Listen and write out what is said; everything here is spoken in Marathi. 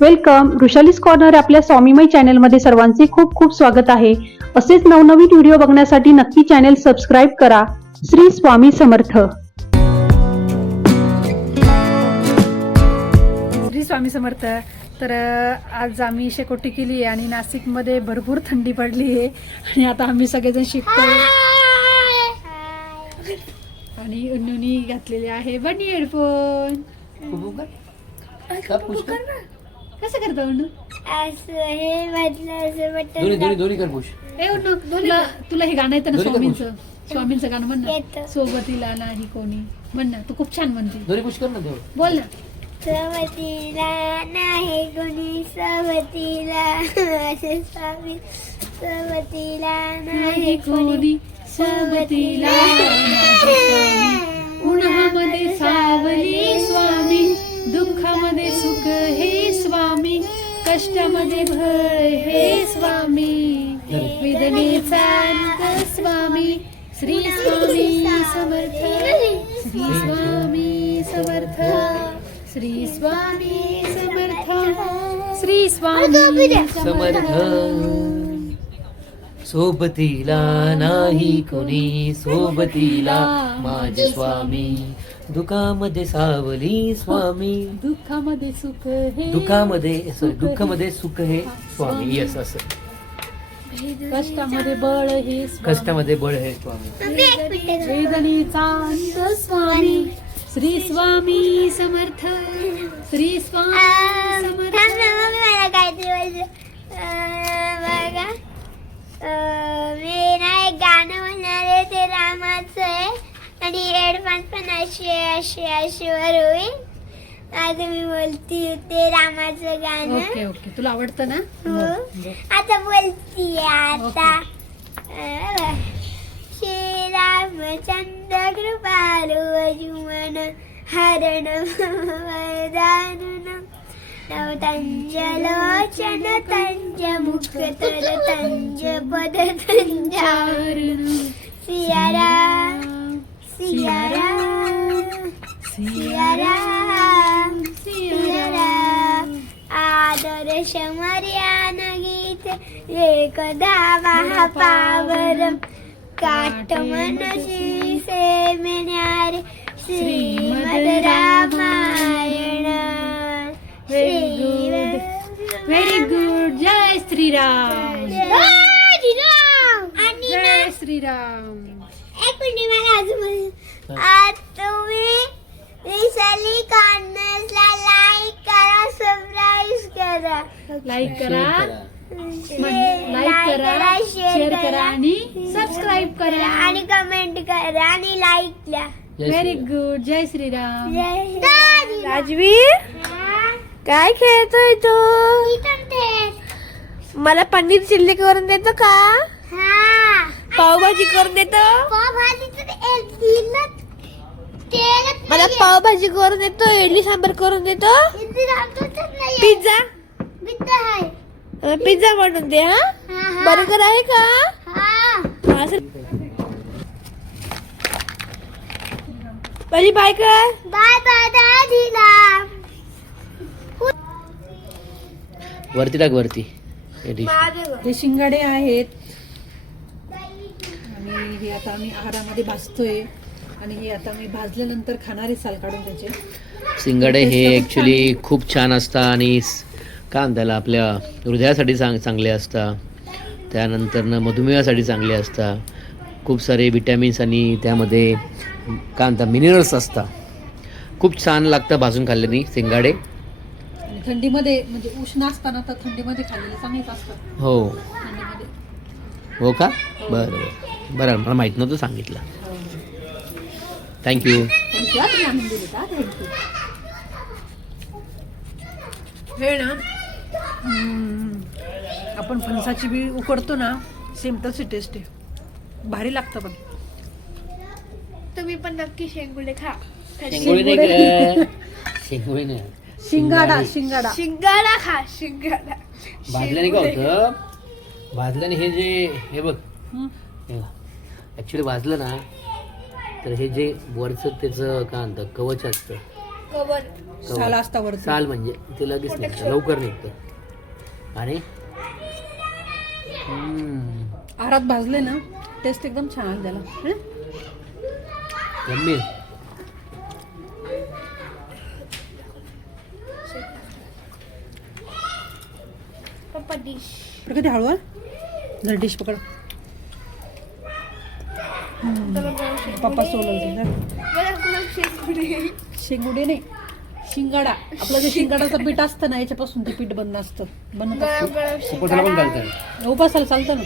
वेलकम. वृषालीज कॉर्नर आपल्या स्वामीमय चॅनलमध्ये सर्वांचे खूप खूप स्वागत आहे. असेच नवनवीन व्हिडिओ बघण्यासाठी नक्की चॅनल सबस्क्राईब करा. श्री स्वामी समर्थ. श्री स्वामी समर्थ. तर आज आम्ही शेकोटी केली आहे आणि नाशिकमध्ये भरपूर थंडी पडली आहे आणि आता आम्ही सगळेजण शिकतोय आणि उन्नुनी घातलेले आहे बनी हेडफोन. कसं करतो उन्नू? ए उन्नू, तुला हे गाणं येतं ना स्वामींचं गाणं म्हण ना. सोबतीला नाही कोणी म्हण ना, तू खूप छान म्हणते. बोल ना. सोबतीला नाही कोणी सोबतीला असे स्वामी सोबतीला नाही कोणी सोबतीला उन्हामध्ये सावली स्वामी, दुःखामध्ये सुख हे स्वामी, कष्टामध्ये भय हे स्वामी, वेदनेचा अंत स्वामी. श्री स्वामी समर्थ, श्री स्वामी समर्थ, श्री स्वामी समर्थ, श्री स्वामी समर्थ. सोबतीला नाही कोणी सोबतीला माझे स्वामी, दुःखामध्ये सावली स्वामी, दुःखामध्ये सुख हे दुःखामध्ये सुख हे स्वामी. यस, असं. कष्टामध्ये बळ हे स्वामी, कष्टामध्ये बळ हे स्वामी, वेदनेचा अंत स्वामी. श्री स्वामी समर्थ, श्री स्वामी समर्थ. मला काय दिवस बघा मी ना एक गाणं म्हणणार आहे, ते रामाचं आहे आणि हेडफोन पण अशी वर होईल. आता मी बोलती ते रामाचं गाणं. ओके ओके, तुला आवडतं ना? हो. आता बोलतीये आता. श्री रामचंद्र कृपालु अजुमन हरण वरदानन, तव तंज लोचन तंज मुख तर तंज पद तंजावरण. सिया राम सिया राम सिया राम सिया राम. आदर्श मर्यान गीत एकदा महापावरम, काट मनसी से मेन्यारे श्रीमद रामायण. Very good. जय श्रीराम, आणि जय श्रीराम. एक मिनिट मला अजून आज तुम्ही विशाली कॉर्नर्सला लाईक करा, सबस्क्राईब करा, लाईक करा, शेअर करा आणि सबस्क्राईब करा आणि कमेंट करा आणि लाईक द्या. Very good. जय श्रीराम. राजवीर, काय खेळतोय तू? मला पनीर चिल्ली करून देतो का? पावभाजी करून देतो? मला पावभाजी करून देतो, इडली सांबार करून देतो, पिझ्झा पिझ्झा बनवून दे. हा, बर्गर आहे का? माझी बाय कर. बाय बाय दादीला. वरती टाक, वरती. हे शिंगाडे आहेत आणि हे आता आम्ही आहारामध्ये भाजतोय आणि हे आता मी भाजल्यानंतर खाणारे साल काढून त्याचे. शिंगाडे हे ॲक्च्युली खूप छान असतात आणि काय म्हणताला आपल्या हृदयासाठी चांगले असतात, त्यानंतर मधुमेहासाठी चांगले असतात. खूप सारे विटॅमिन्स आणि त्यामध्ये काय म्हणतात मिनरल्स असतात. खूप छान लागतं भाजून खाल्ल्याने शिंगाडे. आणि थंडीमध्ये म्हणजे उष्ण असताना तर थंडीमध्ये खाल्लेले चांगलेच असतात. हो थंडीमध्ये. हो का? बरं बरं, मला माहीत नव्हतं, सांगितलं. थँक्यू. थँक्यू. तुम्ही आणून दिले का? थँक्यू. हे ना आपण फणसाची बी उकडतो ना, सेम तशी टेस्ट आहे, भारी लागतं. पण तुम्ही पण नक्की शेंगुळे खा. शिंगाडा शिंगाडा खा, शिंगाडा. भाजल्याने काय होतं, भाजल्याने हे बघ ॲक्च्युली भाजलं ना तर हे जे वरचं त्याचं काय म्हणतात कवच असतं साल असता वरती. साल म्हणजे ते लगेच निघतं, लवकर निघतं. आणि आहारात भाजले ना टेस्ट एकदम छान आली त्याला. गंभीर. कधी हळू जर डिश पकड. पप्पा सोलवते. शेंगुडे नाही, शिंगाडा. आपलं जे शिंगाडाचं पीठ असतं ना याच्यापासून ते पीठ बनलं असतं. बनत असतं. उपवासाला पण घालतात. उपासाला चालतं ना.